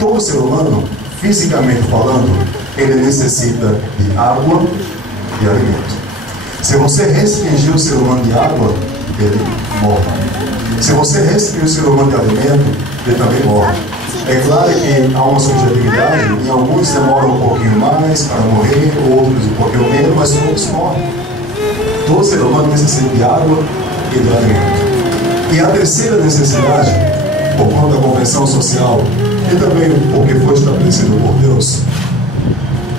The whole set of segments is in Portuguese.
Todo ser humano, fisicamente falando, ele necessita de água e alimento. Se você restringir o ser humano de água, ele morre. Se você restringir o ser humano de alimento, ele também morre. É claro que há uma subjetividade, e alguns demoram um pouquinho mais para morrer, outros um pouquinho menos, mas todos morrem. Todo ser humano necessita de água e de alimento. E a terceira necessidade, por conta da convenção social, e também porque foi estabelecido por Deus,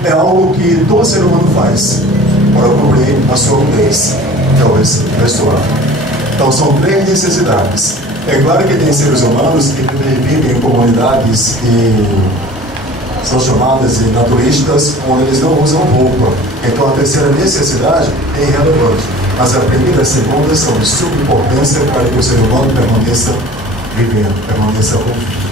é algo que todo ser humano faz para cobrir a sua nudez, que é o ressoar. Então são três necessidades. É claro que tem seres humanos que vivem em comunidades que são chamadas de naturistas, onde eles não usam roupa. Então a terceira necessidade é irrelevante. Mas a primeira e a segunda são de suma importância para que o ser humano permaneça vivendo, permaneça vivo.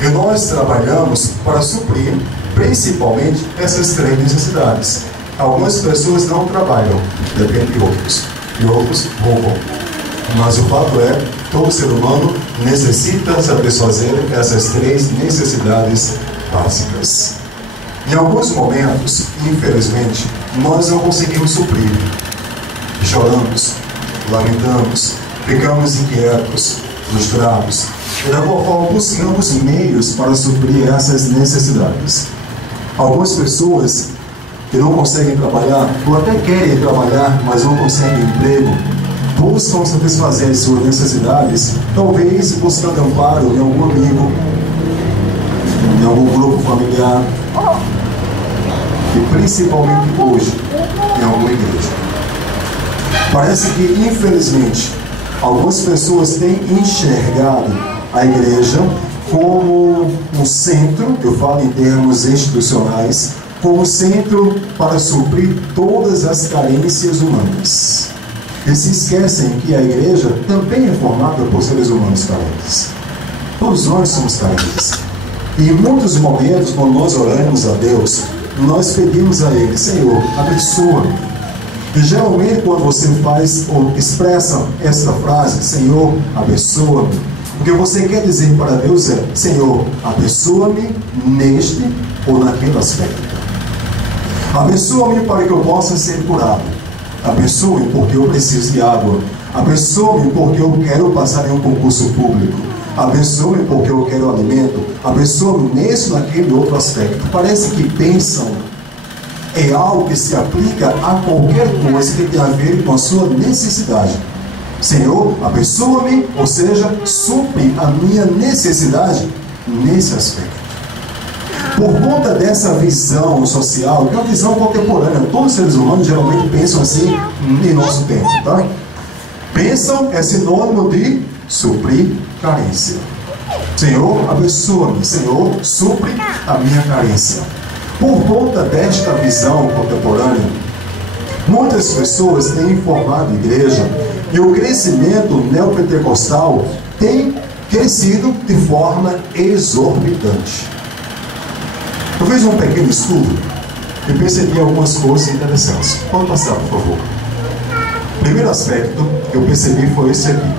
E nós trabalhamos para suprir principalmente essas três necessidades. Algumas pessoas não trabalham, depende de outros, e outros roubam. Mas o fato é, todo ser humano necessita satisfazer essas três necessidades básicas. Em alguns momentos, infelizmente, nós não conseguimos suprir. Choramos, lamentamos, ficamos inquietos, frustrados. E da qual forma buscamos meios para suprir essas necessidades. Algumas pessoas que não conseguem trabalhar, ou até querem trabalhar, mas não conseguem emprego, buscam satisfazer suas necessidades, talvez buscando amparo em algum amigo, em algum grupo familiar, e principalmente hoje, em alguma igreja. Parece que, infelizmente, algumas pessoas têm enxergado a igreja como um centro, eu falo em termos institucionais, como centro para suprir todas as carências humanas. E se esquecem que a igreja também é formada por seres humanos carentes. Todos nós somos carentes. E em muitos momentos, quando nós oramos a Deus, nós pedimos a Ele: Senhor, abençoa-me. E geralmente quando você faz ou expressa esta frase, Senhor, abençoa-me, o que você quer dizer para Deus é: Senhor, abençoa-me neste ou naquele aspecto. Abençoa-me para que eu possa ser curado. Abençoe-me porque eu preciso de água. Abençoe-me porque eu quero passar em um concurso público. Abençoe-me porque eu quero alimento. Abençoe-me nesse ou naquele outro aspecto. Parece que bênção é algo que se aplica a qualquer coisa que tem a ver com a sua necessidade. Senhor, abençoa-me, ou seja, supre a minha necessidade nesse aspecto. Por conta dessa visão social, que é uma visão contemporânea, todos os seres humanos geralmente pensam assim em nosso tempo, tá? Pensam é sinônimo de suprir carência. Senhor, abençoa-me. Senhor, supre a minha carência. Por conta desta visão contemporânea, muitas pessoas têm formado igreja e o crescimento neopentecostal tem crescido de forma exorbitante. Eu fiz um pequeno estudo e percebi algumas coisas interessantes. Pode passar, por favor. O primeiro aspecto que eu percebi foi esse aqui.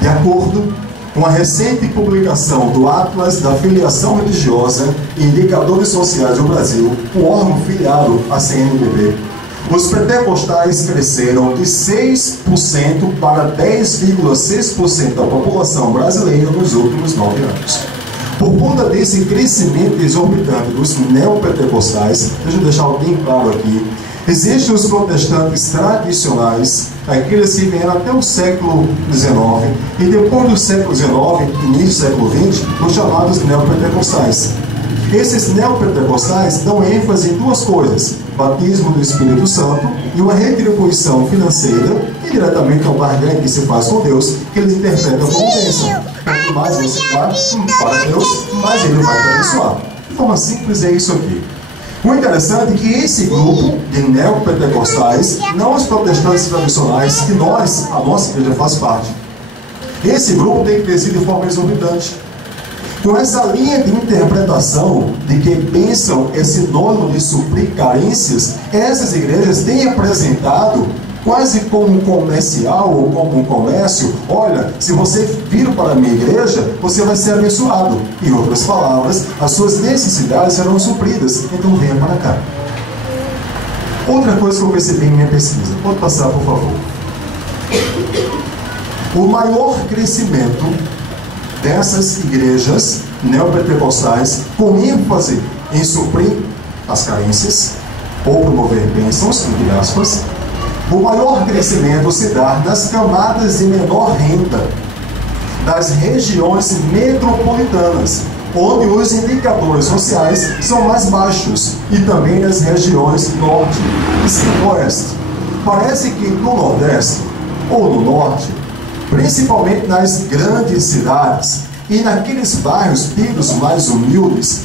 De acordo com a recente publicação do Atlas da Filiação Religiosa e Indicadores Sociais do Brasil, o órgão filiado à CNBB, os pentecostais cresceram de 6% para 10,6% da população brasileira nos últimos 9 anos. Por conta desse crescimento exorbitante dos neopentecostais, deixa eu deixar bem claro aqui, existem os protestantes tradicionais, aqueles que vieram até o século XIX, e depois do século XIX, início do século XX, os chamados neopentecostais. Esses neopentecostais dão ênfase em duas coisas: batismo do Espírito Santo e uma retribuição financeira, e diretamente ao barganha que se faz com Deus, que eles interpretam como bênção. Quanto mais você dá para Deus, mais Ele vai te abençoar. De forma simples é isso aqui. O interessante é que esse grupo de neopentecostais, não os protestantes tradicionais, que a nossa igreja faz parte, esse grupo tem crescido de forma exorbitante. Com essa linha de interpretação de que bênção é sinônimo de suprir carências, essas igrejas têm apresentado quase como um comercial ou como um comércio. Olha, se você vir para a minha igreja, você vai ser abençoado. Em outras palavras, as suas necessidades serão supridas. Então venha para cá. Outra coisa que eu percebi em minha pesquisa. Pode passar, por favor. O maior crescimento dessas igrejas neopentecostais, com ênfase em suprir as carências ou promover bênçãos, entre aspas, o maior crescimento se dá nas camadas de menor renda, das regiões metropolitanas, onde os indicadores sociais são mais baixos, e também nas regiões norte e centro-oeste. Parece que no nordeste ou no norte, principalmente nas grandes cidades e naqueles bairros tidos mais humildes,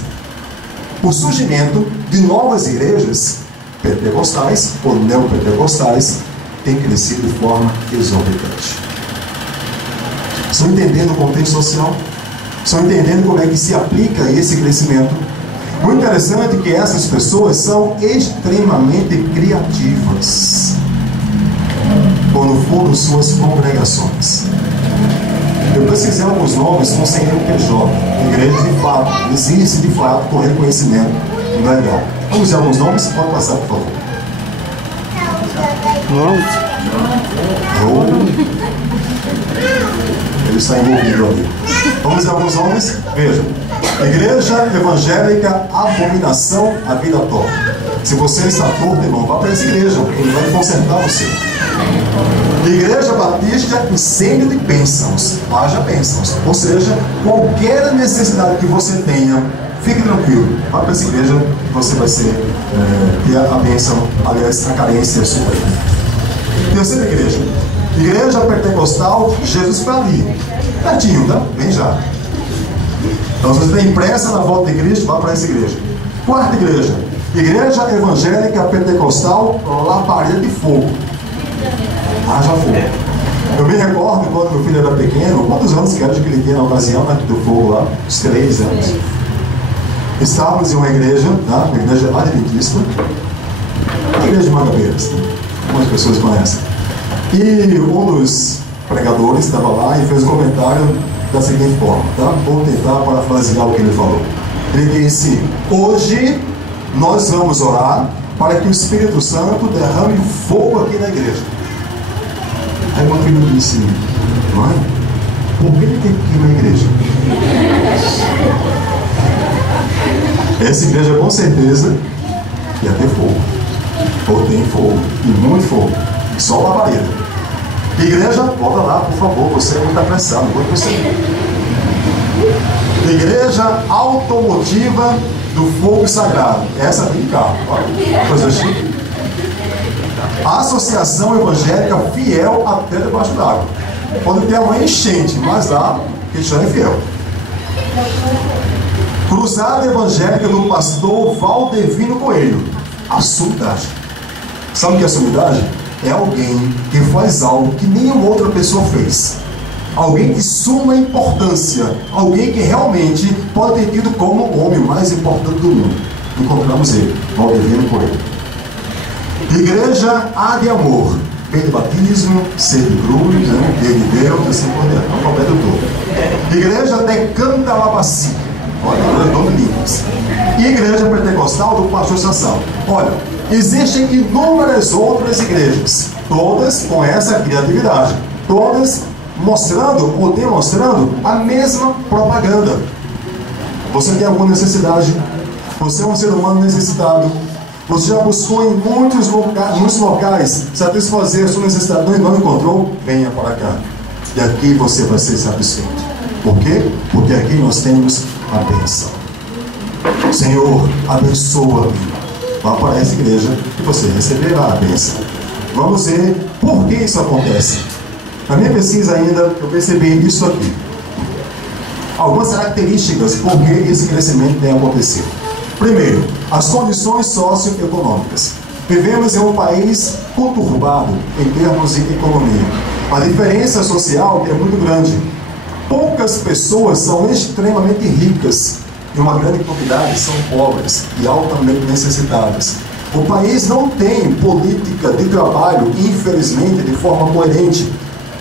o surgimento de novas igrejas pentecostais ou neopentecostais tem crescido de forma exorbitante. Estão entendendo o contexto social? Estão entendendo como é que se aplica esse crescimento? O interessante é que essas pessoas são extremamente criativas quando for suas congregações. Eu pesquisei alguns nomes com CNPJ, igrejas de fato, existe de fato com reconhecimento legal. Vamos ver alguns nomes? Pode passar, por favor. Ele está envolvido ali. Vamos ver alguns nomes? Vejam. Igreja Evangélica Abominação à Vida Torta. Se você está torto, irmão, vá para essa igreja, ele vai consertar você. Igreja Batista Incêndio de Bênçãos. Haja bênçãos. Ou seja, qualquer necessidade que você tenha, fique tranquilo, vá para essa igreja, você vai ter a bênção, aliás, a carência suprema. Terceira igreja. Igreja Pentecostal Jesus foi ali. Pertinho, tá? Vem já. Então, se você tem pressa na volta de Cristo, vá para essa igreja. Quarta igreja. Igreja Evangélica Pentecostal Labareda de Fogo. Haja fogo. Eu me recordo quando meu filho era pequeno, quantos anos que era de que ele tinha na ocasião, né, do fogo lá? Uns 3 anos. Estávamos em uma igreja, tá? Uma igreja adventista, a igreja de Magabeiras, né? Algumas pessoas conhecem. E um dos pregadores estava lá e fez um comentário da seguinte forma, tá? Vou tentar parafrasear o que ele falou. Ele disse: hoje nós vamos orar para que o Espírito Santo derrame fogo aqui na igreja. Aí meu filho disse: mãe, por que ele tem que ir na igreja? Essa igreja com certeza ia ter fogo, ou tem fogo, e muito fogo, só labareda. Igreja, volta lá, por favor, você é muito apressado, vou você. Igreja Automotiva do Fogo Sagrado. Essa tem carro, olha, coisa chique. Associação Evangélica Fiel até debaixo d'água. Pode ter uma enchente, mas lá, cristão é fiel. Cruzada Evangélica do Pastor Valdevino Coelho. A sumidade. Sabe o que é a sumidade? É alguém que faz algo que nenhuma outra pessoa fez. Alguém de suma importância. Alguém que realmente pode ter tido como o homem mais importante do mundo. Encontramos ele, Valdevino Coelho. Igreja A de Amor. B de batismo, C de cruz, né? D de Deus, assim por diante. Alfabeto todo. Igreja Decanta Labaci. Olha, nome línguas. E Igreja Pentecostal do Pastor Sansão. Olha, existem inúmeras outras igrejas, todas com essa criatividade, todas mostrando ou demonstrando a mesma propaganda. Você tem alguma necessidade? Você é um ser humano necessitado. Você já buscou em muitos locais satisfazer a sua necessidade e não encontrou? Venha para cá. E aqui você vai ser satisfeito. Por quê? Porque aqui nós temos a bênção. Senhor, abençoa-me. Vá para essa igreja e você receberá a bênção. Vamos ver por que isso acontece. Na minha pesquisa ainda, eu percebi isso aqui. Algumas características por que esse crescimento tem acontecido. Primeiro, as condições socioeconômicas. Vivemos em um país conturbado em termos de economia. A diferença social é muito grande. Poucas pessoas são extremamente ricas e uma grande quantidade são pobres e altamente necessitadas. O país não tem política de trabalho, infelizmente, de forma coerente,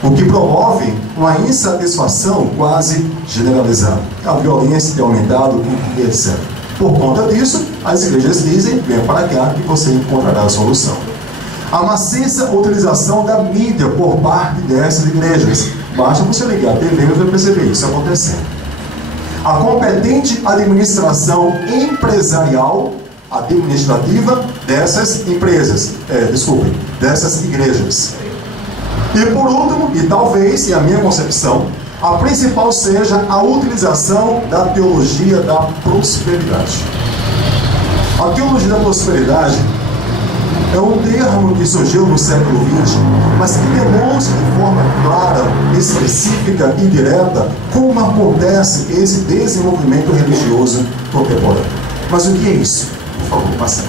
o que promove uma insatisfação quase generalizada. A violência tem aumentado, e etc. Por conta disso, as igrejas dizem: venha para cá que você encontrará a solução. A maciça utilização da mídia por parte dessas igrejas. Basta você ligar a TV e você vai perceber isso acontecendo. A competente administração empresarial, administrativa dessas empresas, dessas igrejas. E por último, e talvez, em a minha concepção, a principal seja a utilização da teologia da prosperidade. A teologia da prosperidade é um termo que surgiu no século XX, mas que demonstra de forma clara, específica e direta como acontece esse desenvolvimento religioso contemporâneo. Mas o que é isso? Por favor, passa.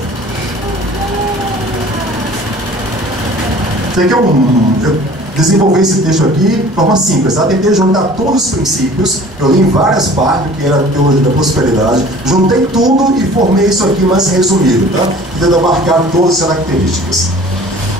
Eu desenvolvi esse texto aqui de forma simples, tá? Tentei juntar todos os princípios, eu li em várias partes, que era a teologia da prosperidade, juntei tudo e formei isso aqui mais resumido, tá? Tentando abarcar todas as características.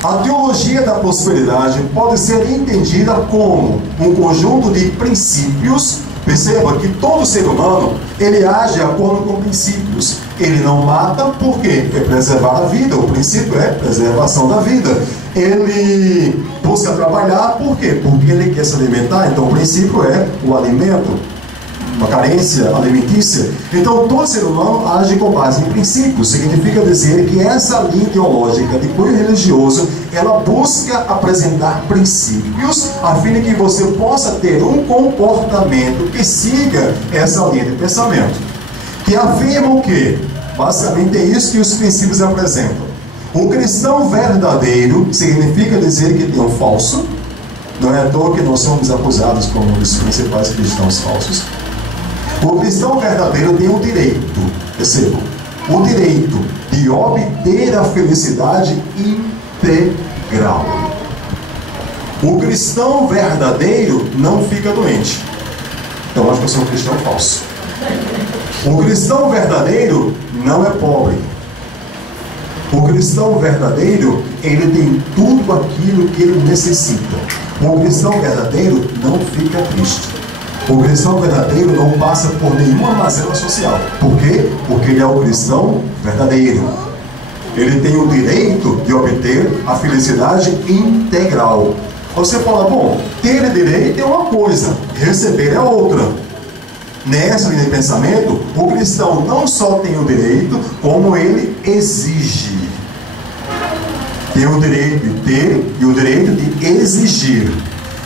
A teologia da prosperidade pode ser entendida como um conjunto de princípios. Perceba que todo ser humano, ele age de acordo com princípios. Ele não mata, por quê? É preservar a vida. O princípio é preservação da vida. Ele busca trabalhar, por quê? Porque ele quer se alimentar. Então o princípio é o alimento, uma carência alimentícia. Então todo ser humano age com base em princípios. Significa dizer que essa linha ideológica de cunho religioso, ela busca apresentar princípios a fim de que você possa ter um comportamento que siga essa linha de pensamento, que afirmam que basicamente é isso que os princípios apresentam. Um cristão verdadeiro significa dizer que tem um falso. Não é à toa que nós somos acusados como um dos principais cristãos falsos. O cristão verdadeiro tem o direito, percebam, o direito de obter a felicidade integral. O cristão verdadeiro não fica doente. Então acho que eu sou um cristão falso. O cristão verdadeiro não é pobre. O cristão verdadeiro, ele tem tudo aquilo que ele necessita. O cristão verdadeiro não fica triste. O cristão verdadeiro não passa por nenhuma mazela social. Por quê? Porque ele é o cristão verdadeiro. Ele tem o direito de obter a felicidade integral. Você fala, bom, ter direito é uma coisa, receber é outra. Nessa linha de pensamento, o cristão não só tem o direito, como ele exige. Tem o direito de ter e o direito de exigir.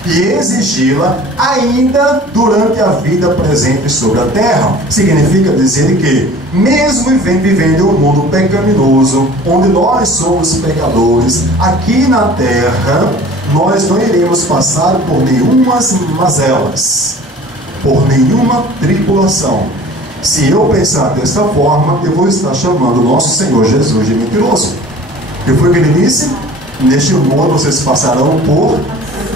E exigi-la ainda durante a vida presente sobre a terra. Significa dizer que, mesmo vivendo em um mundo pecaminoso, onde nós somos pecadores, aqui na terra, nós não iremos passar por nenhumas mazelas, por nenhuma tribulação. Se eu pensar dessa forma, eu vou estar chamando o nosso Senhor Jesus de mentiroso. E foi o que ele disse: neste mundo vocês passarão por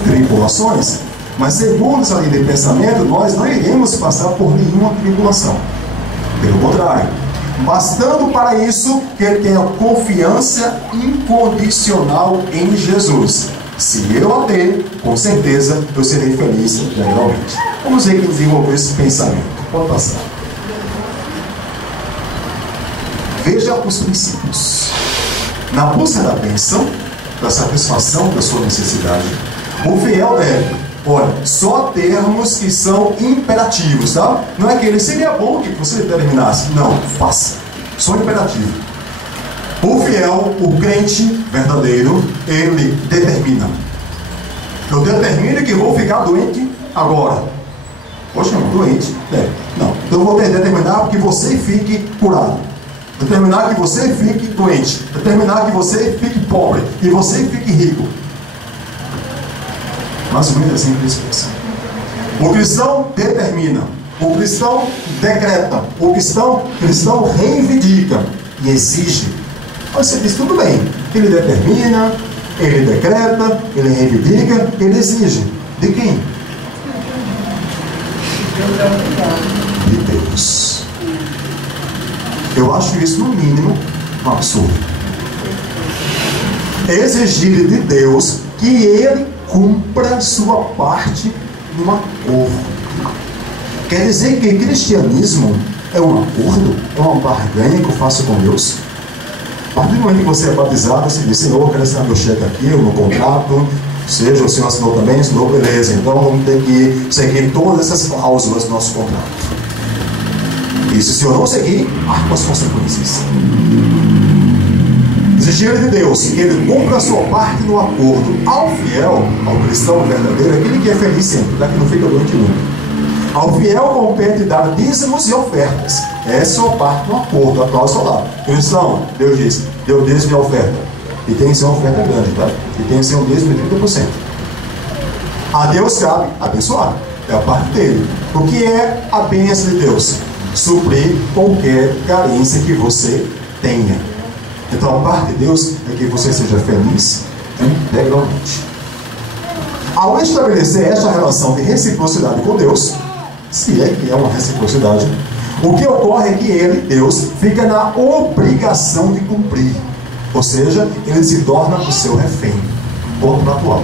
tribulações. Mas segundo essa linha de pensamento, nós não iremos passar por nenhuma tribulação. Pelo contrário, bastando para isso que ele tenha confiança incondicional em Jesus. Se eu a ter, com certeza eu serei feliz integralmente. Vamos ver quem desenvolveu esse pensamento. Pode passar. Veja os princípios. Na busca da bênção, da satisfação da sua necessidade, o fiel deve, olha, só termos que são imperativos, tá? Não é que ele seria bom que você determinasse. Não, faça. Só imperativo. O fiel, o crente verdadeiro, ele determina. Eu determino que vou ficar doente agora. Poxa, não, doente? Não. Então eu vou determinar que você fique curado. Determinar que você fique doente. Determinar que você fique pobre. E você fique rico. Mais ou menos assim que eles pensam. O cristão determina. O cristão decreta. O cristão reivindica e exige. Você diz, tudo bem. Ele determina, ele decreta, ele reivindica, ele exige. De quem? De Deus. Eu acho isso, no mínimo, um absurdo. exigir de Deus que Ele cumpra sua parte no acordo. Quer dizer que cristianismo é um acordo, é uma barganha que eu faço com Deus. A partir do momento que você é batizado, você diz: Senhor, eu quero assinar meu cheque aqui, o meu contrato, seja o Senhor assinou também, assinou, beleza, então vamos ter que seguir todas essas cláusulas do nosso contrato. E se o Senhor não seguir, arca as consequências. Exigir de Deus que Ele cumpra a sua parte no acordo ao fiel, ao cristão verdadeiro, aquele que é feliz sempre, que não fica doente nunca. Ao fiel compete dar dízimos e ofertas. Essa é a sua parte no acordo, a cláusula lá. Cristão, Deus diz: deu dízimo e oferta. E tem que ser uma oferta grande, tá? E tem que ser um dízimo de 30%. A Deus cabe abençoar. É a parte dele. O que é a bênção de Deus? Suprir qualquer carência que você tenha. Então a parte de Deus é que você seja feliz integralmente. Ao estabelecer esta relação de reciprocidade com Deus, se é que é uma reciprocidade, o que ocorre é que Ele, Deus, fica na obrigação de cumprir. Ou seja, Ele se torna o seu refém. Ponto atual.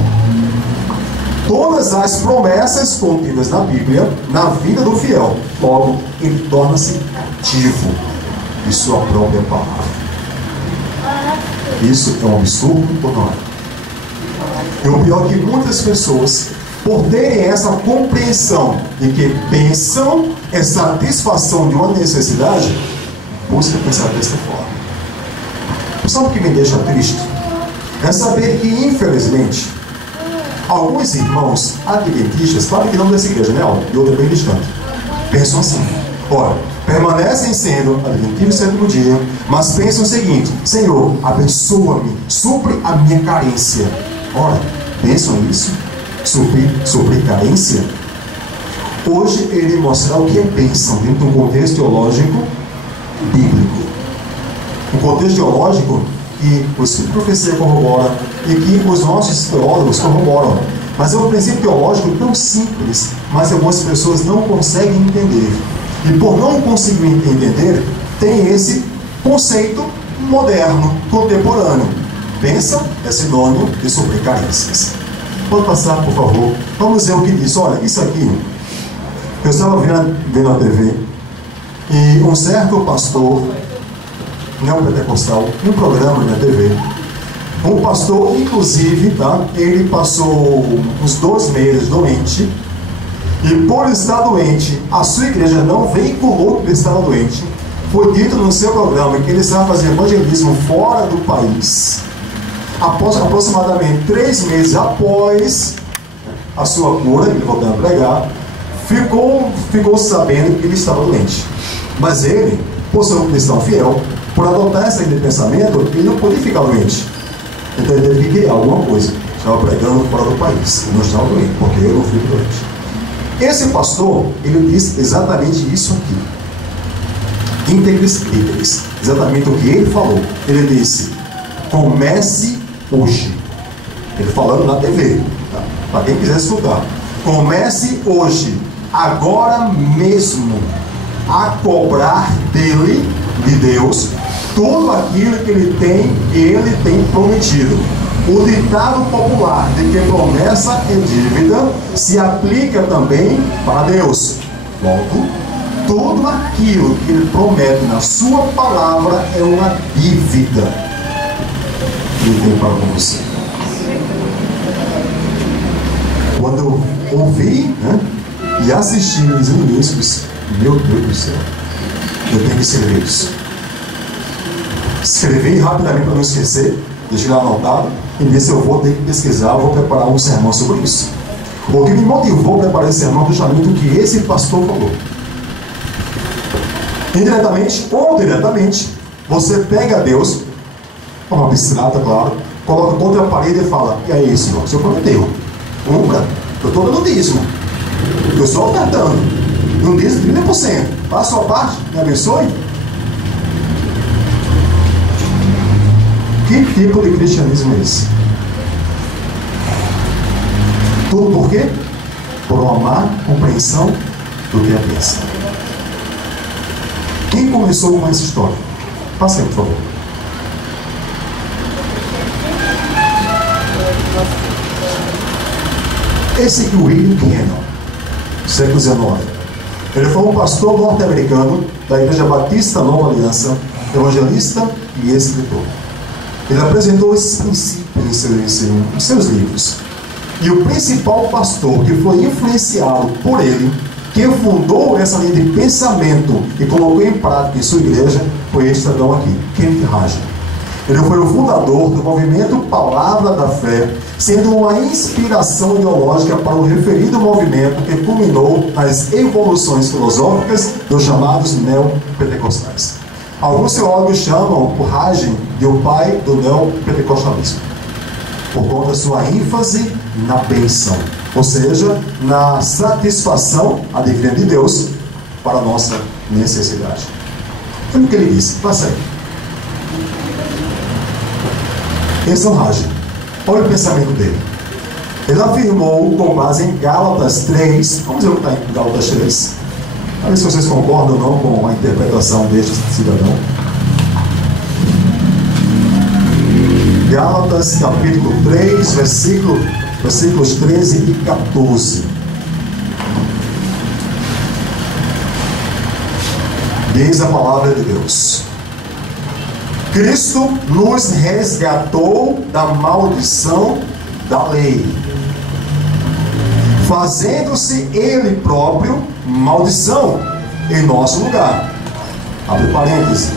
Todas as promessas contidas na Bíblia, na vida do fiel, logo, ele torna-se cativo de sua própria palavra. Isso é um absurdo ou não é? E o pior é que muitas pessoas, por terem essa compreensão de que pensam em satisfação de uma necessidade, buscam pensar desta forma. Sabe o que me deixa triste? É saber que, infelizmente, alguns irmãos adventistas, claro que não dessa igreja, né? De outra bem distante, pensam assim: olha, permanecem sendo adventistas do sétimo dia, mas pensam o seguinte: Senhor, abençoa-me, supre a minha carência. Ora, pensam nisso? Suprir carência? Hoje eu irei mostrar o que é bênção dentro de um contexto teológico bíblico. Um contexto teológico que o Espírito de Profecia corrobora e que os nossos teólogos corroboram. Mas é um princípio teológico tão simples, mas algumas pessoas não conseguem entender. E por não conseguir entender, tem esse conceito moderno, contemporâneo. Pensa é sinônimo de suprir carências. Pode passar, por favor. Vamos ver o que diz. Olha, isso aqui, eu estava vendo a TV e um certo pastor neopentecostal, em um programa na TV, um pastor, inclusive, tá? Ele passou uns 2 meses doente, e por estar doente, a sua igreja não veiculou que ele estava doente. Foi dito no seu programa que ele estava fazendo evangelismo fora do país. Após aproximadamente 3 meses após a sua cura, ele voltando a pregar, ficou sabendo que ele estava doente. Mas ele, por ser um cristão fiel, por adotar essa linha de pensamento, ele não podia ficar doente. Então ele teve que criar alguma coisa. Estava pregando fora do país. Eu não estava doente, porque eu não fui doente. Esse pastor, ele disse exatamente isso aqui. Íntegris líderes. Exatamente o que ele falou. Ele disse: comece hoje. Ele falando na TV, tá? Para quem quiser escutar. Comece hoje, agora mesmo, a cobrar dele, de Deus, tudo aquilo que ele tem prometido. O ditado popular de que promessa é dívida se aplica também para Deus. Logo, tudo aquilo que ele promete na sua palavra é uma dívida que ele tem para você. Quando eu ouvi, né, e assisti os ministros, meu Deus do céu, eu tenho que escrever isso. Escrevi rapidamente para não esquecer, deixei lá anotado, e disse: eu vou ter que pesquisar, eu vou preparar um sermão sobre isso. O que me motivou a preparar esse sermão é justamente o que esse pastor falou. Indiretamente ou diretamente, você pega Deus, uma abstrata, claro, coloca contra a parede e fala: e aí, Senhor, o Senhor prometeu, cumpra, eu estou dando dízimo, eu estou ofertando, não dízimo de 30%, faça a sua parte, me abençoe. Que tipo de cristianismo é esse? Tudo por quê? Por uma má compreensão do que é a bênção. Quem começou com essa história? Passe aí, por favor. Esse aqui, William Kenyon, século XIX. Ele foi um pastor norte-americano da Igreja Batista Nova Aliança, evangelista e escritor. Ele apresentou esses princípios em seus livros. E o principal pastor que foi influenciado por ele, que fundou essa linha de pensamento e colocou em prática em sua igreja, foi este cidadão aqui, Kenneth Hagin. Ele foi o fundador do movimento Palavra da Fé, sendo uma inspiração ideológica para o referido movimento que culminou nas evoluções filosóficas dos chamados neopentecostais. Alguns teólogos chamam o Hagin de o pai do neopentecostalismo, por conta da sua ênfase na bênção, ou seja, na satisfação advinda de Deus para a nossa necessidade. Foi o que ele disse, está certo. Esse é o Hagin. Olha o pensamento dele. Ele afirmou, com base em Gálatas 3, vamos ver o que está em Gálatas 3, a ver se vocês concordam ou não com a interpretação deste cidadão. Gálatas capítulo 3, versículos 13 e 14. Diz a palavra de Deus: Cristo nos resgatou da maldição da lei, fazendo-se Ele próprio maldição em nosso lugar. Abre parênteses.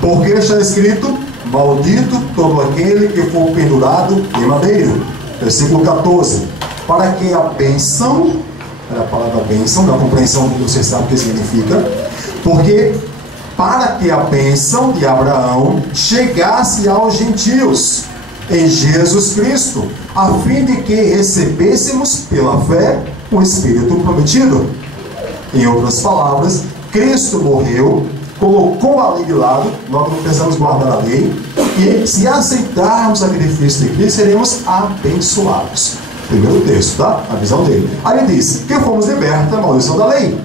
Porque está escrito: maldito todo aquele que for pendurado em madeiro. Versículo 14. Para que a bênção, a palavra bênção, na compreensão que você sabe o que significa, porque para que a bênção de Abraão chegasse aos gentios em Jesus Cristo, a fim de que recebêssemos pela fé o Espírito prometido. Em outras palavras, Cristo morreu, colocou a lei de lado, nós não precisamos guardar a lei, e se aceitarmos a sacrifício de Cristo, seremos abençoados. Primeiro texto, tá? A visão dele. Aí ele diz que fomos libertos da maldição da lei.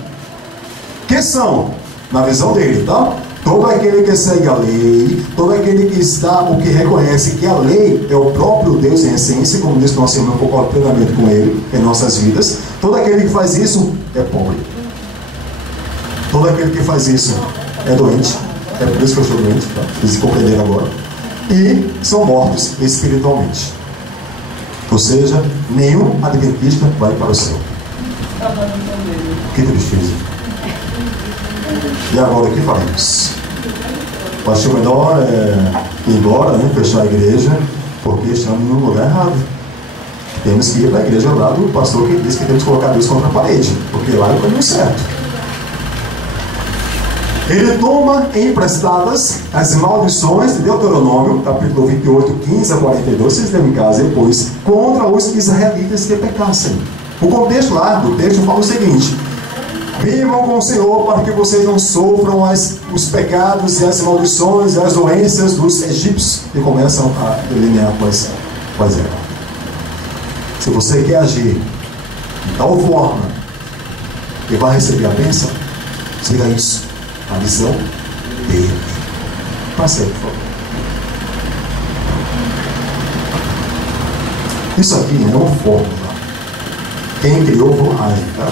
Que são, na visão dele, tá? Todo aquele que segue a lei, todo aquele que está, o que reconhece que a lei é o próprio Deus em essência, como diz nosso irmão, concorda plenamente com ele em nossas vidas. Todo aquele que faz isso é pobre. Todo aquele que faz isso é doente. É por isso que eu estou doente, tá? Vocês compreenderam agora. E são mortos espiritualmente. Ou seja, nenhum adventista vai para o céu. Que tristeza. E agora o que faremos? Acho melhor ir embora, né? Fechar a igreja, porque estamos em um lugar errado. Temos que ir para a igreja lá do pastor que diz que temos que colocar Deus contra a parede, porque lá é o caminho certo. Ele toma emprestadas as maldições de Deuteronômio, capítulo 28, 15 a 42, vocês lêem em casa depois, contra os israelitas que pecassem. O contexto lá do texto fala o seguinte: vivam com o Senhor para que vocês não sofram os pecados e as maldições e as doenças dos egípcios, que começam a delinear quais eram. Se você quer agir de tal forma que vai receber a bênção, siga isso, a visão dele. Passe aí, por favor. Isso aqui é uma fórmula. Quem criou foi o Hagin, tá?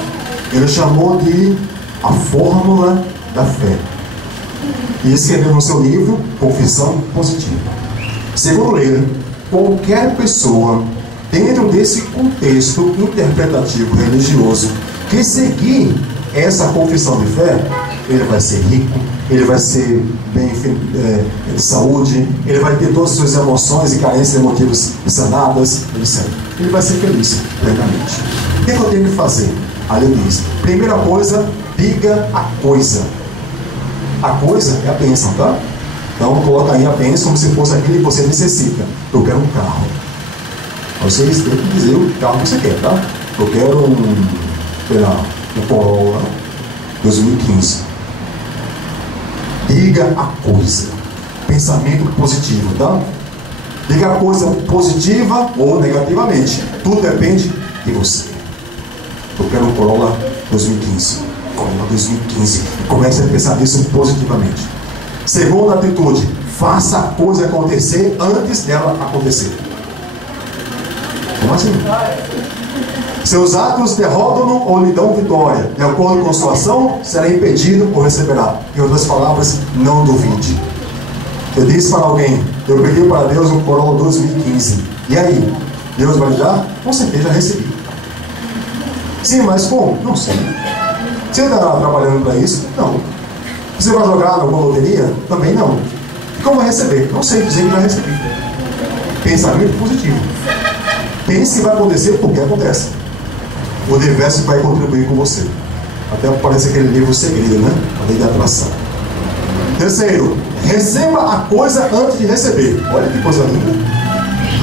Ele chamou de a fórmula da fé. E escreveu no seu livro Confissão Positiva. Segundo ele, qualquer pessoa, dentro desse contexto interpretativo religioso, que seguir essa confissão de fé, ele vai ser rico, ele vai ser bem de saúde, ele vai ter todas as suas emoções e carências emotivas sanadas, etc. Ele vai ser feliz plenamente. O que eu tenho que fazer? Aí ele diz: primeira coisa, diga a coisa. A coisa é a bênção, tá? Então coloca aí a bênção como se fosse aquilo que você necessita. Eu quero um carro. Vocês têm que dizer o carro que você quer, tá? Eu quero um Corolla 2015. Diga a coisa. Pensamento positivo, tá? Diga a coisa positiva ou negativamente. Tudo depende de você. Eu quero um Corolla 2015. Corolla 2015. Comece a pensar nisso positivamente. Segunda atitude: faça a coisa acontecer antes dela acontecer. Como assim? Seus atos derrotam-no ou lhe dão vitória. De acordo com sua ação, será impedido ou receberá. Em outras palavras, não duvide. Eu disse para alguém, eu pedi para Deus um Corolla 2015. E aí? Deus vai lhe dar? Com certeza já recebi. Sim, mas como? Não sei. Você está trabalhando para isso? Não. Você vai jogar alguma loteria? Também não. E como vai receber? Não sei, dizer que já recebi. Pensamento positivo. Pense que vai acontecer porque acontece. O universo vai contribuir com você. Até parece aquele livro Segredo, né? A lei da atração. Terceiro, receba a coisa antes de receber. Olha que coisa linda.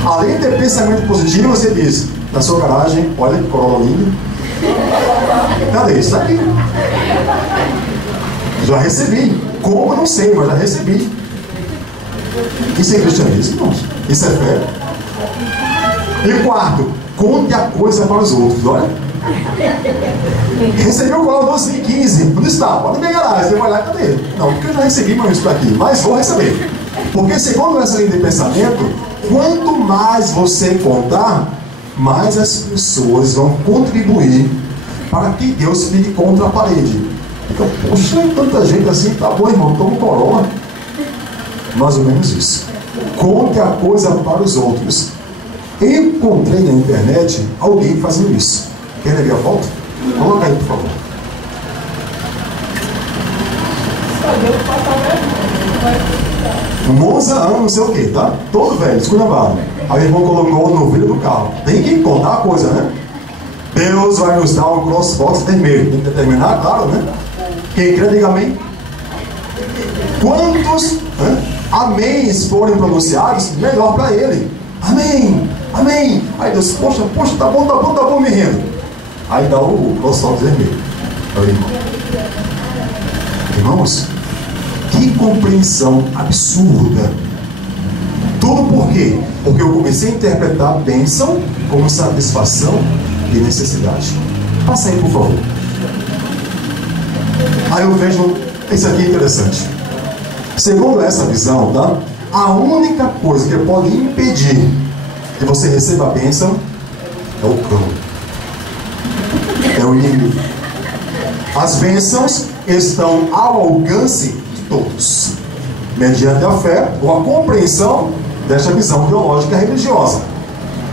Além de ter pensamento positivo, você diz, na sua garagem, olha que Corolla lindo. Cadê? Está aqui. Já recebi. Como? Eu não sei, mas já recebi. Isso é cristianismo, irmãos. Isso é fé. E quarto, conte a coisa para os outros. Olha. Recebi o Corolla 2015. Onde está? Pode me garagem. Você vai lá, cadê? Não, porque eu já recebi, mas isso daqui. Mas vou receber. Porque segundo essa linha de pensamento, quanto mais você contar, mais as pessoas vão contribuir para que Deus fique contra a parede. Então, poxa, tanta gente assim, tá bom, irmão, toma um Corolla. Mais ou menos isso. Conte a coisa para os outros. Eu encontrei na internet alguém fazendo isso. Quer ver a foto? Coloca aí, por favor. Monza ano não sei o que, tá? Todo velho, esculhambado. Aí o irmão colocou no vidro do carro. Tem que contar a coisa, né? Deus vai nos dar um crossbox vermelho. Tem que determinar, claro, né? Quem crê, diga amém. Quantos améns forem pronunciados, melhor para ele. Amém, amém. Aí Deus, poxa, tá bom, me rendo. Aí dá o crossbox vermelho. Aí, irmão. Irmãos, que compreensão absurda. Tudo por quê? Porque eu comecei a interpretar a bênção como satisfação e necessidade. Passa aí, por favor. Aí eu vejo, isso aqui é interessante. Segundo essa visão, tá? A única coisa que pode impedir que você receba a bênção é o cão. É o inimigo. As bênçãos estão ao alcance de todos, mediante a fé ou a compreensão desta visão teológica religiosa,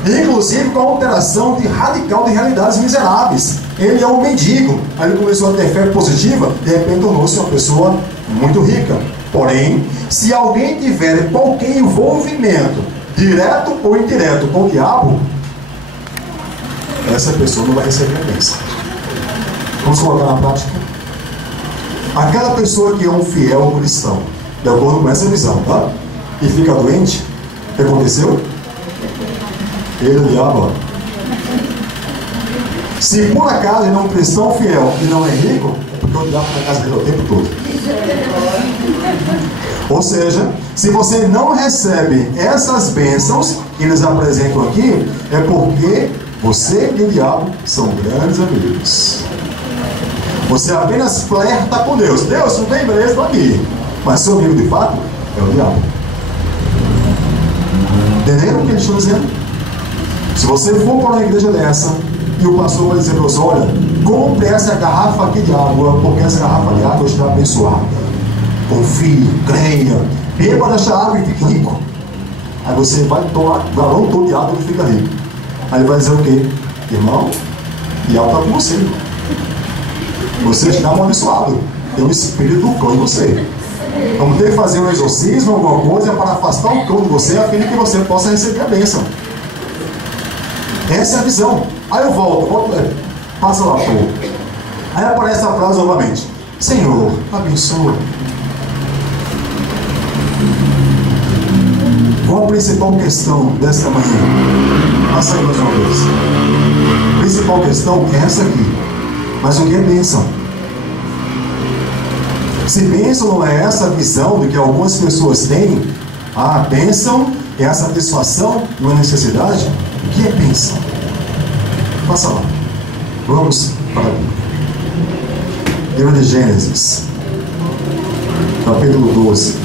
inclusive com a alteração radical de realidades miseráveis. Ele é um mendigo, aí ele começou a ter fé positiva, de repente tornou-se uma pessoa muito rica. Porém, se alguém tiver qualquer envolvimento, direto ou indireto, com o diabo, essa pessoa não vai receber a bênção. Vamos colocar na prática? Aquela pessoa que é um fiel cristão, de acordo com essa visão, tá? E fica doente, o que aconteceu? Ele, o diabo, ó. Se por acaso ele é um cristão fiel e não é rico, é porque o diabo está na casa dele o tempo todo. Ou seja, se você não recebe essas bênçãos que eles apresentam aqui, é porque você e o diabo são grandes amigos. Você apenas flerta com Deus. Deus, não tem beleza, estou aqui. Mas seu amigo de fato é o diabo. Entenderam o que eles estão dizendo? Se você for para uma igreja dessa e o pastor vai dizer para você, olha, compre essa garrafa aqui de água, porque essa garrafa de água está abençoada. Confie, creia, beba dessa água e fique rico. Aí você vai tomar o galão todo de água e fica rico. Aí ele vai dizer o quê? Irmão, o diabo está com você. Você está amaldiçoado. Tem um espírito do cão em você. Vamos ter que fazer um exorcismo, alguma coisa, para afastar o cão de você, a fim de que você possa receber a bênção. Essa é a visão. Aí eu volto, passa lá, pô. Aí aparece a frase novamente: Senhor, abençoa. Qual a principal questão desta manhã? Passa aí mais uma vez. A principal questão é essa aqui. Mas o que é bênção? Se bênção não é essa visão de que algumas pessoas têm, a bênção é a satisfação, não é necessidade, o que é bênção? Passa lá. Vamos para a Bíblia. Livro de Gênesis, capítulo 12.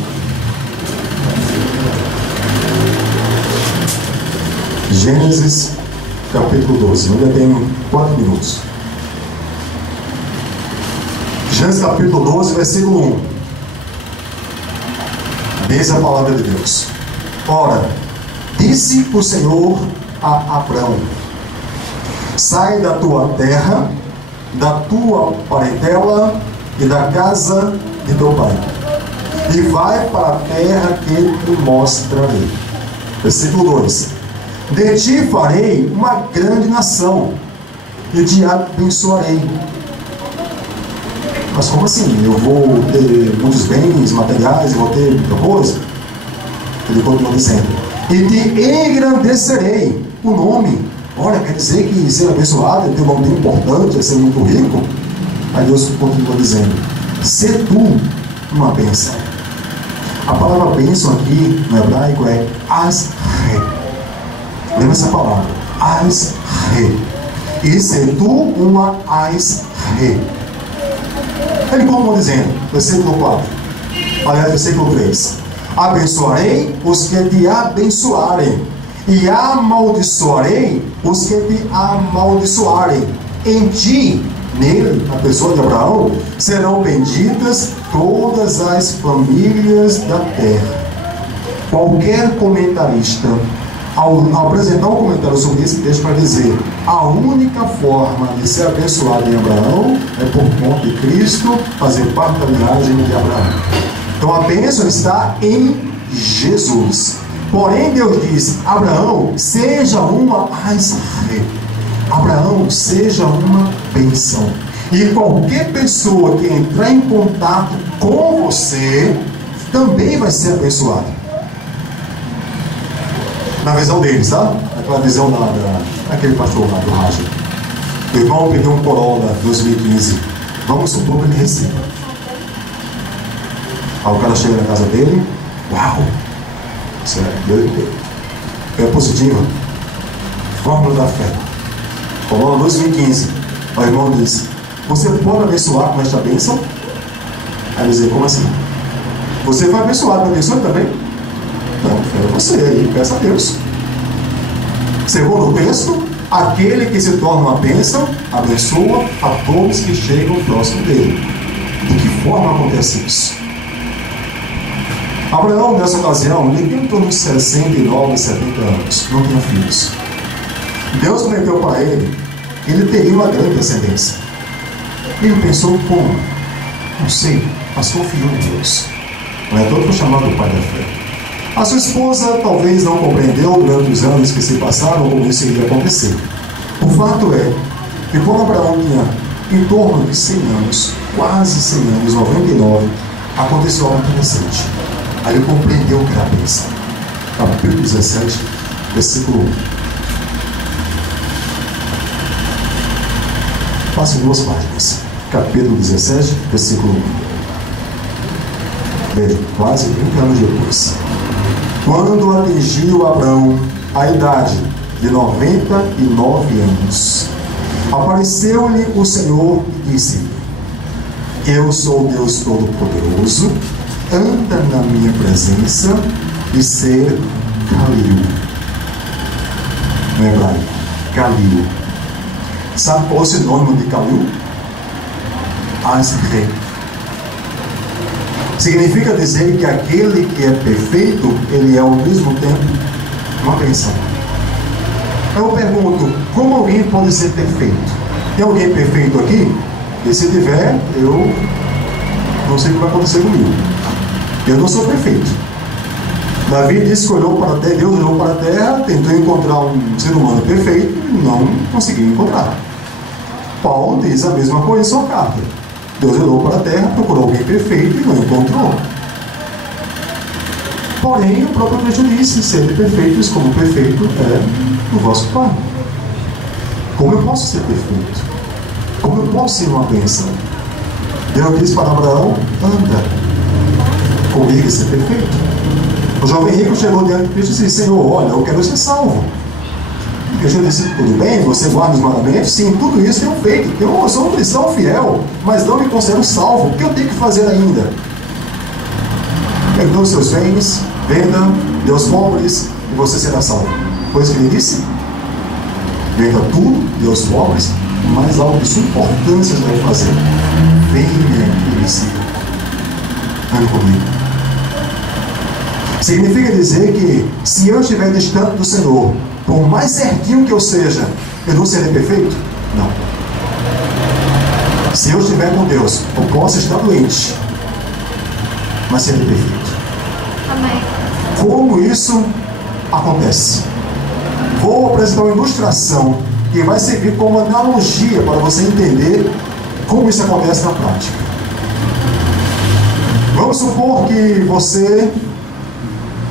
Gênesis, capítulo 12. Eu ainda tenho 4 minutos. Gênesis capítulo 12, versículo 1. Diz a palavra de Deus: Ora, disse o Senhor a Abrão: sai da tua terra, da tua parentela e da casa de teu pai, e vai para a terra que te mostrarei. Versículo 2: de ti farei uma grande nação, e te abençoarei. Mas como assim? Eu vou ter muitos bens materiais, eu vou ter muita coisa? Ele continua dizendo: e te engrandecerei o nome. Olha, quer dizer que ser abençoado é ter um nome bem importante, é ser muito rico? Aí Deus continua dizendo: se tu uma bênção. A palavra bênção aqui no hebraico é asre. Lembra essa palavra? Asre. E se tu uma asre. Ele continua dizendo, versículo 4, aliás, versículo 3: abençoarei os que te abençoarem, e amaldiçoarei os que te amaldiçoarem. Em ti, nele, a pessoa de Abraão, serão benditas todas as famílias da terra. Qualquer comentarista, ao apresentar um comentário sobre esse texto, para dizer: a única forma de ser abençoado em Abraão é por conta de Cristo fazer parte da linhagem de Abraão. Então a bênção está em Jesus. Porém, Deus diz: Abraão, seja uma asre. Abraão, seja uma bênção. E qualquer pessoa que entrar em contato com você também vai ser abençoada. Na visão deles, tá? Aquela visão daquele pastor lá do Raja. O irmão pediu um Corolla 2015. Vamos supor que ele receba. Aí o cara chega na casa dele. Uau! Isso é positiva. Fórmula da fé. Corolla 2015. O irmão diz: você pode abençoar com esta bênção? Aí ele diz: como assim? Você vai abençoar, me abençoa também? Não, é você aí, peça a Deus. Segundo o texto, aquele que se torna uma bênção, abençoa a todos que chegam próximo dele. De que forma acontece isso? Abraão, nessa ocasião, ele tem em torno de 69, 70 anos, não tinha filhos. Deus prometeu para ele que ele teria uma grande descendência. Ele pensou: como? Não sei, mas confiou em Deus. Não é todo que chamado do pai da fé. A sua esposa talvez não compreendeu durante os anos que se passaram como isso iria acontecer. O fato é que quando Abraão tinha em torno de 100 anos, quase 100 anos, 99, aconteceu algo interessante. Aí ele compreendeu que era a bênção. Capítulo 17, versículo 1. Passe 2 páginas. Capítulo 17, versículo 1. Veja, quase 30 anos depois. Quando atingiu Abrão a idade de 99 anos, apareceu-lhe o Senhor e disse-lhe: eu sou Deus Todo-Poderoso, anda na minha presença e ser Calil. No hebraico, Calil. Sabe qual é o sinônimo de Calil? Asre. Significa dizer que aquele que é perfeito, ele é ao mesmo tempo uma bênção. Eu pergunto: como alguém pode ser perfeito? Tem alguém perfeito aqui? E se tiver, eu não sei o que vai acontecer comigo. Eu não sou perfeito. Davi disse que olhou para a terra, Deus olhou para a terra, tentou encontrar um ser humano perfeito e não conseguiu encontrar. Paulo diz a mesma coisa em sua carta. Deus olhou para a terra, procurou alguém perfeito e não encontrou. Porém, o próprio Cristo disse: sede perfeitos como perfeito é o vosso Pai. Como eu posso ser perfeito? Como eu posso ser uma bênção? Deus disse para Abraão: anda comigo e ser perfeito. O jovem rico chegou diante de Cristo e disse: Senhor, olha, eu quero ser salvo. E Cristo disse: tudo bem, você guarda os mandamentos? Sim, tudo isso eu tenho feito. Eu sou um cristão fiel, mas não me considero salvo. O que eu tenho que fazer ainda? Perdoe os seus bens, venda, dê aos pobres, e você será salvo. Foi isso que ele disse? venda tudo, dê os pobres, mas algo de sua importância você deve fazer. Venha e me siga. Ande comigo. Significa dizer que se eu estiver distante do Senhor, por mais certinho que eu seja, eu não serei perfeito? Não. Se eu estiver com Deus, eu posso estar doente, mas serei perfeito. Amém. Como isso acontece? Vou apresentar uma ilustração que vai servir como analogia para você entender como isso acontece na prática. Vamos supor que você...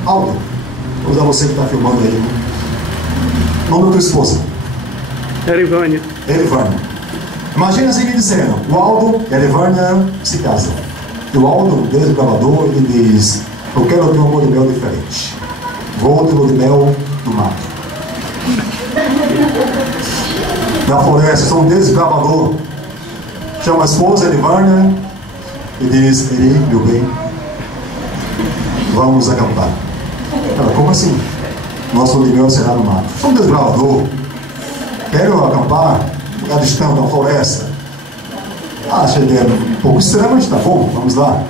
Aldo, vou usar você que está filmando aí. Nome da tua esposa? Erivânia. Erivânia. Imagina assim me dizendo, o Aldo e a Erivânia se casam. E o Aldo, desde o gravador, ele diz: eu quero ter uma lua de mel diferente. Vou ter lua de mel no mato. Na floresta, são um desbravador. Chama a esposa Erivânia e diz: Eri, meu bem, vamos acampar. Ela: como assim? Nosso lua de mel será no mato. Sou um desbravador. Quero acampar em lugar distante, na floresta. Achei a ideia um pouco estranha, mas tá bom, vamos lá.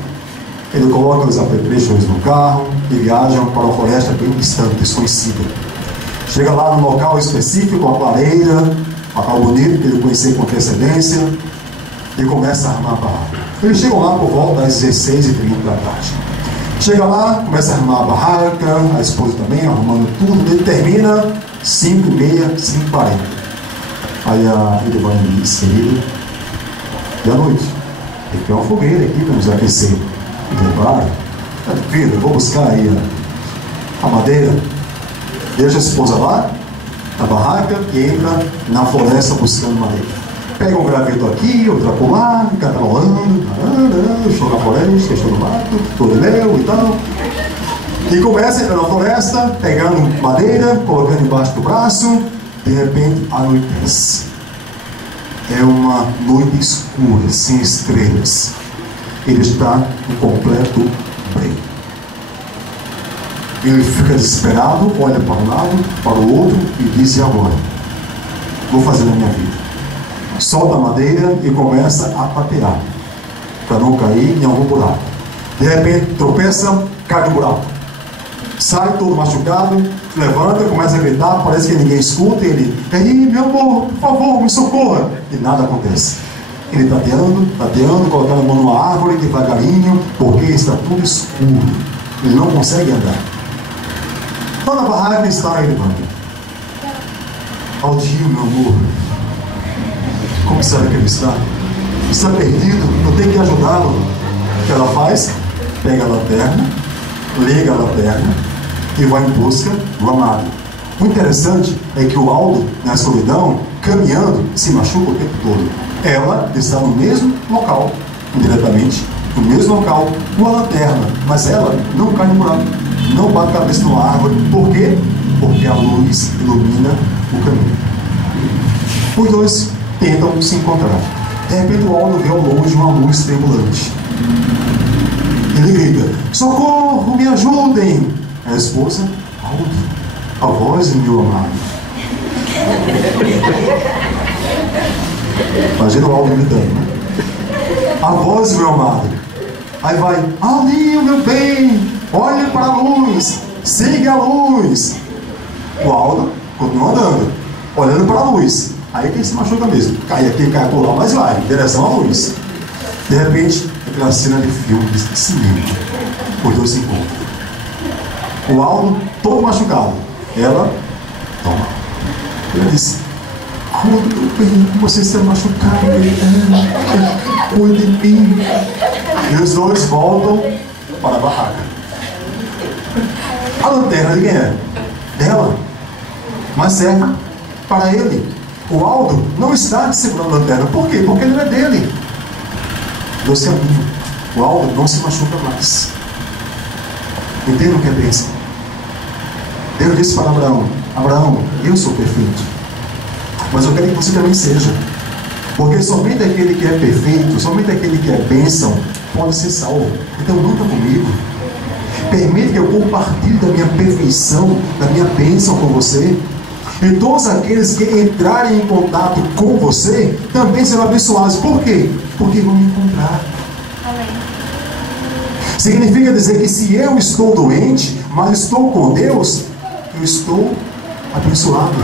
Ele coloca os apetrechos no carro e viajam para uma floresta bem distante, desconhecida. Chega lá num local específico, uma clareira, um local bonito que ele conhecia com antecedência, e começa a armar a barraca. Eles chegam lá por volta das 16h30 da tarde. Chega lá, começa a armar a barraca, a esposa também, arrumando tudo. Ele termina 5h30, 5h40. Aí ele vai me dizer: querido, e à noite? Tem que ter uma fogueira aqui para nos aquecer. Ele: claro, filho, eu vou buscar aí a madeira. Deixa a esposa lá, na barraca, e entra na floresta buscando madeira. Pega um graveto aqui, outro acolá, fica trolando, estou na floresta, estou no mato, estou de mel e tal. E começa a entrar na floresta, pegando madeira, colocando embaixo do braço. De repente, anoitece. É uma noite escura, sem estrelas. Ele está em completo branco. Ele fica desesperado, olha para um lado, para o outro e diz: e agora? Vou fazer na minha vida. Solta a madeira e começa a patear, para não cair em algum buraco. De repente, tropeça, cai no buraco. Sai todo machucado, levanta, começa a gritar, parece que ninguém escuta, e ele: ei, meu amor, por favor, me socorra. E nada acontece. Ele tateando, colocando a mão numa árvore devagarinho, porque está tudo escuro. Ele não consegue andar. Lá na barraca está ele, mano. Aldinho, meu amor, como será que ele está? Está perdido, eu tenho que ajudá-lo. O que ela faz? Pega a lanterna, liga a lanterna e vai em busca do amado. O interessante é que o Aldo, na solidão, caminhando, se machuca o tempo todo. Ela está no mesmo local, indiretamente, no mesmo local, com a lanterna, mas ela não cai no buraco, não bate a cabeça numa árvore. Por quê? Porque a luz ilumina o caminho. Os dois tentam se encontrar. De repente o Aldo vê ao longe uma luz tremulante. Ele grita: socorro, me ajudem! A esposa: Aldo, a voz do meu amado. Imagina o Aldo gritando, né? A voz do meu amado. Aí vai: Aldinho, meu bem, olhe para a luz, siga a luz. O Aldo continua andando, olhando para a luz. Aí que ele se machuca mesmo. Cai aqui, cai por lá, mas vai, em direção à luz. De repente, aquela cena de filme, de cinema. Os dois se encontram. O Aldo, todo machucado. Ela, toma. Ele disse: Aldo, meu bem, você está machucado. Cuide de mim. E os dois voltam para a barraca. A lanterna de quem é? Dela. Mas serve para ele. O Aldo não está segurando a lanterna. Por quê? Porque ele não é dele. Deus se anima. O Aldo não se machuca mais. Entenda o que é bênção. Deus disse para Abraão: Abraão, eu sou perfeito, mas eu quero que você também seja. Porque somente aquele que é perfeito, somente aquele que é bênção, pode ser salvo. Então luta comigo. Permite que eu compartilhe da minha perfeição, da minha bênção com você. E todos aqueles que entrarem em contato com você também serão abençoados. Por quê? Porque vão me encontrar. Significa dizer que se eu estou doente, mas estou com Deus, eu estou abençoado.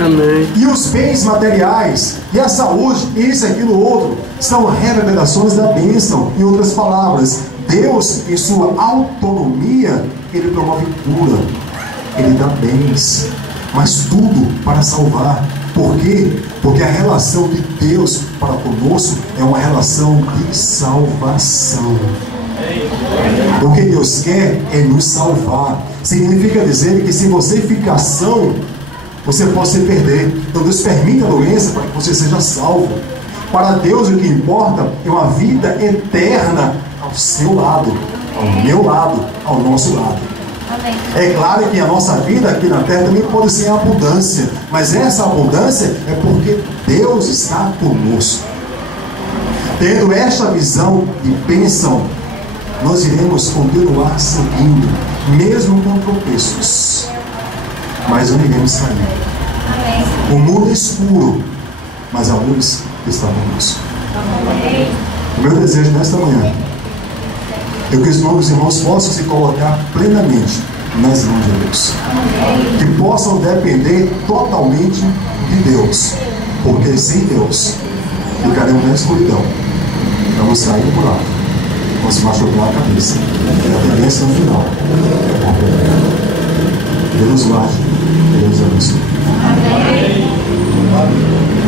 Amém. E os bens materiais, e a saúde, isso, aquilo, outro, são reverberações da bênção. Em outras palavras, Deus, em sua autonomia, Ele promove cura, Ele dá bens, mas tudo para salvar. Por quê? Porque a relação de Deus para conosco é uma relação de salvação. O que Deus quer é nos salvar. Significa dizer que se você ficar são, você pode se perder. Então Deus permite a doença para que você seja salvo. Para Deus o que importa é uma vida eterna ao seu lado, ao meu lado, ao nosso lado. É claro que a nossa vida aqui na terra também pode ser abundância, mas essa abundância é porque Deus está conosco. Tendo esta visão de bênção, nós iremos continuar seguindo, mesmo com tropeços, mas não iremos cair. O mundo é escuro, mas a luz está conosco. O meu desejo nesta manhã é que os meus irmãos possam se colocar plenamente nas mãos de Deus, que possam depender totalmente de Deus, porque sem Deus ficaremos na escuridão, vamos sair por lá, vamos se machucar a cabeça, e a tendência no final é morrer. Deus guarde, Deus abençoe. Amém.